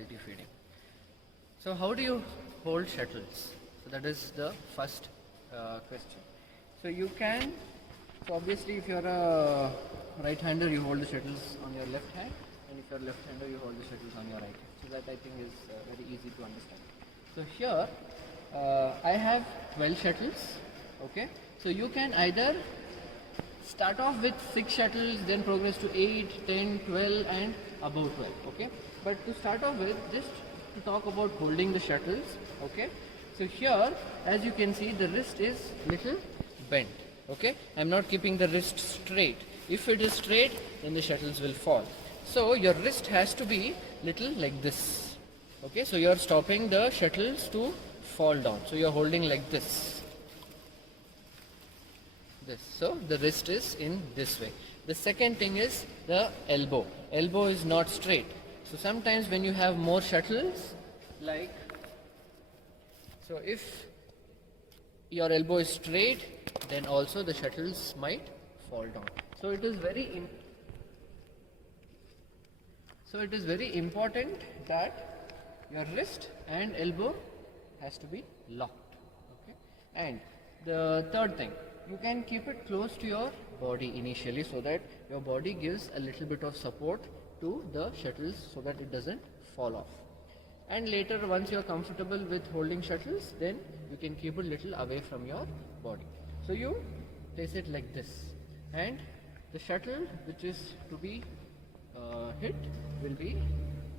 multi-feeding. So how do you hold shuttles? So that is the first question. So you can, so obviously if you're a right-hander, you hold the shuttles on your left hand, and if you're left-hander, you hold the shuttles on your right hand. So that I think is very easy to understand. So here I have 12 shuttles, okay? So you can either start off with 6 shuttles, then progress to 8, 10, 12 and above 12, okay? But to start off with, just to talk about holding the shuttles, okay? So here, as you can see, the wrist is little bent, okay? I'm not keeping the wrist straight. If it is straight, then the shuttles will fall. So your wrist has to be little like this, okay? So you're stopping the shuttles to fall down. So you're holding like this. So the wrist is in this way. The second thing is the elbow. Elbow is not straight. So sometimes when you have more shuttles, like, so if your elbow is straight, then also the shuttles might fall down. So it is very important that your wrist and elbow has to be locked. Okay? And the third thing, you can keep it close to your body initially so that your body gives a little bit of support to the shuttles so that it doesn't fall off. And later, once you're comfortable with holding shuttles, then you can keep it little away from your body. So you place it like this, and the shuttle which is to be hit will be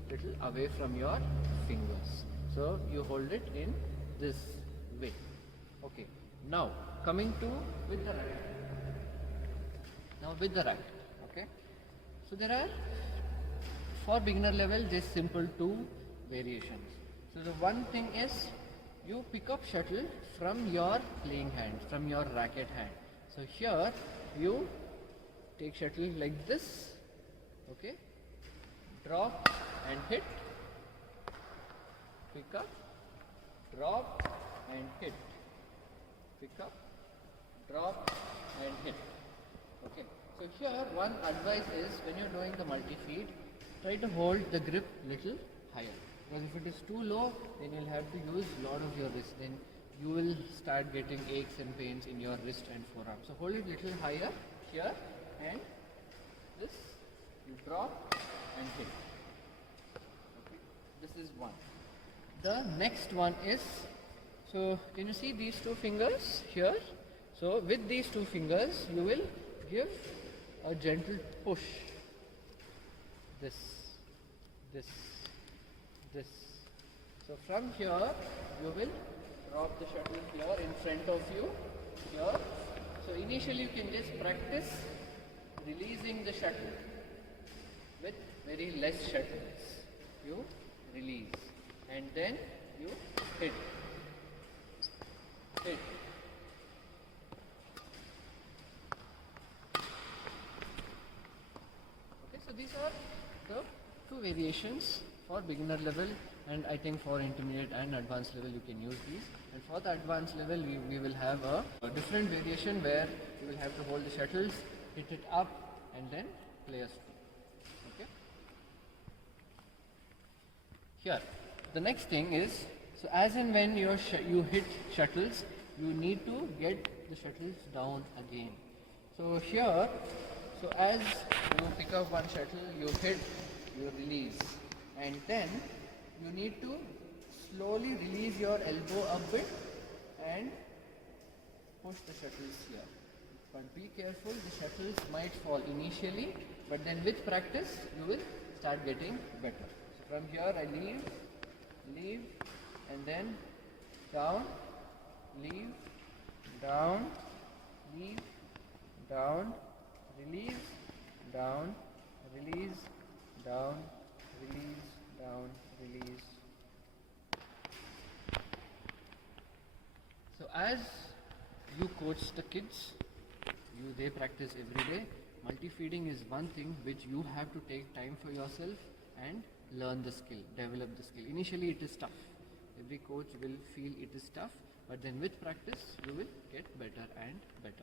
little away from your fingers. So you hold it in this way. Okay. Now coming to with the right. Now with the right. Okay. So there are, for beginner level, just simple 2 variations. So the one thing is you pick up shuttle from your playing hand, from your racket hand. So here you take shuttle like this, okay, drop and hit, pick up, drop and hit, pick up, drop and hit. Okay. So here one advice is, when you're doing the multi-feed, try to hold the grip little higher. Because if it is too low, then you'll have to use a lot of your wrist. Then you will start getting aches and pains in your wrist and forearm. So hold it little higher here, and this you drop and hit. Okay. This is one. The next one is, so can you see these 2 fingers here? So with these 2 fingers, you will give a gentle push. This. So from here, you will drop the shuttle here in front of you, here. So initially you can just practice releasing the shuttle with very less shuttles. You release and then you hit. Okay, so these are the 2 variations for beginner level, and I think for intermediate and advanced level you can use these. And for the advanced level, we will have a different variation where you will have to hold the shuttles, hit it up and then play a stroke. Okay. Here, the next thing is, so as and when you hit shuttles, you need to get the shuttles down again. So here, so as you pick up one shuttle, you hit, you release, and then you need to slowly release your elbow a bit and push the shuttles here. But be careful, the shuttles might fall initially, but then with practice you will start getting better. So from here I leave, and then down, leave, down, leave, down, release, down, release, down, release, down, release. So as you coach the kids, they practice every day. Multi-feeding is one thing which you have to take time for yourself and learn the skill, develop the skill. Initially it is tough. Every coach will feel it is tough, but then with practice you will get better and better.